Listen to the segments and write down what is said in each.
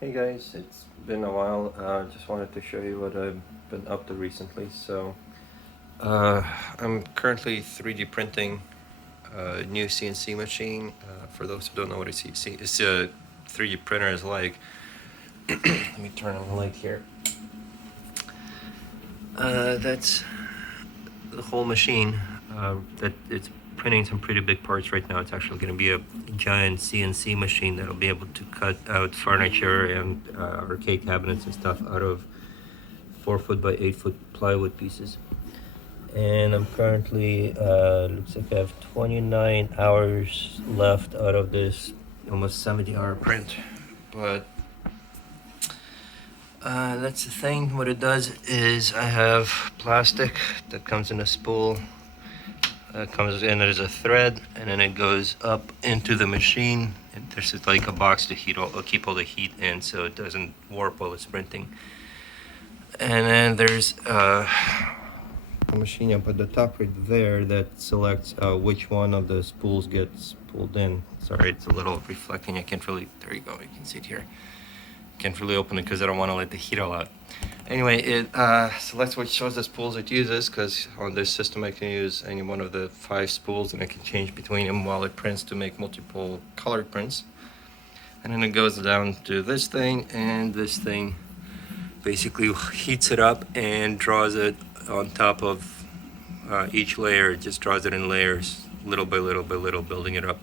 Hey guys, it's been a while. Just wanted to show you what I've been up to recently. I'm currently 3D printing a new CNC machine. For those who don't know what a CNC is, a 3D printer is like. Let me turn on the light here. That's the whole machine. That it's printing some pretty big parts right now. It's actually going to be a giant CNC machine that'll be able to cut out furniture and arcade cabinets and stuff out of 4 foot by 8 foot plywood pieces. And I'm currently looks like I have 29 hours left out of this almost 70-hour print. But that's the thing. What it does is I have plastic that comes in a spool. Comes in as a thread, and then it goes up into the machine. And there's like a box to keep all the heat in, so it doesn't warp while it's printing. And then there's a machine up at the top right there that selects which one of the spools gets pulled in. Sorry, it's a little reflecting. I can't really. There you go. You can see it here. Can't really open it because I don't want to let the heat all out. Anyway, it selects which shows the spools it uses, because on this system I can use any one of the 5 spools and I can change between them while it prints to make multiple colored prints. And then it goes down to this thing, and this thing basically heats it up and draws it on top of each layer. It just draws it in layers, little by little by little, building it up.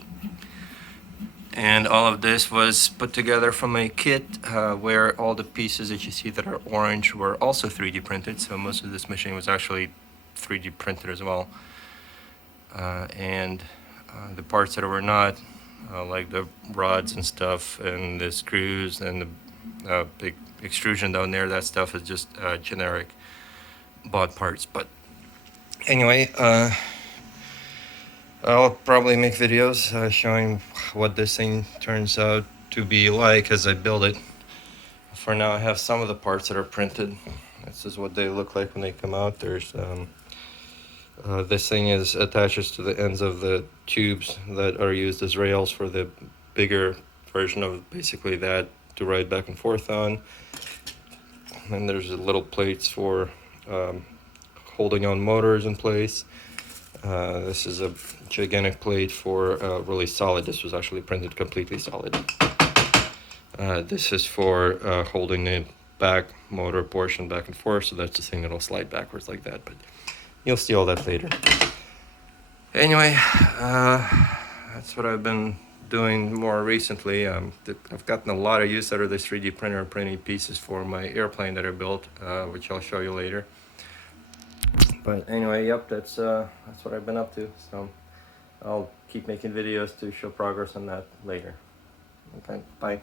And all of this was put together from a kit where all the pieces that you see that are orange were also 3D printed. So most of this machine was actually 3D printed as well. And the parts that were not, like the rods and stuff, and the screws, and the big extrusion down there, that stuff is just generic bought parts. But anyway, I'll probably make videos showing what this thing turns out to be like as I build it. For now, I have some of the parts that are printed. This is what they look like when they come out. There's this thing attaches to the ends of the tubes that are used as rails for the bigger version of basically that to ride back and forth on. And there's little plates for holding on motors in place. This is a gigantic plate for really solid. This was actually printed completely solid. This is for holding the back motor portion back and forth, so that's the thing that'll slide backwards like that, but you'll see all that later. Anyway, that's what I've been doing more recently. I've gotten a lot of use out of this 3D printer and printing pieces for my airplane that I built, which I'll show you later. But anyway, yep, that's what I've been up to. So I'll keep making videos to show progress on that later. Okay, bye.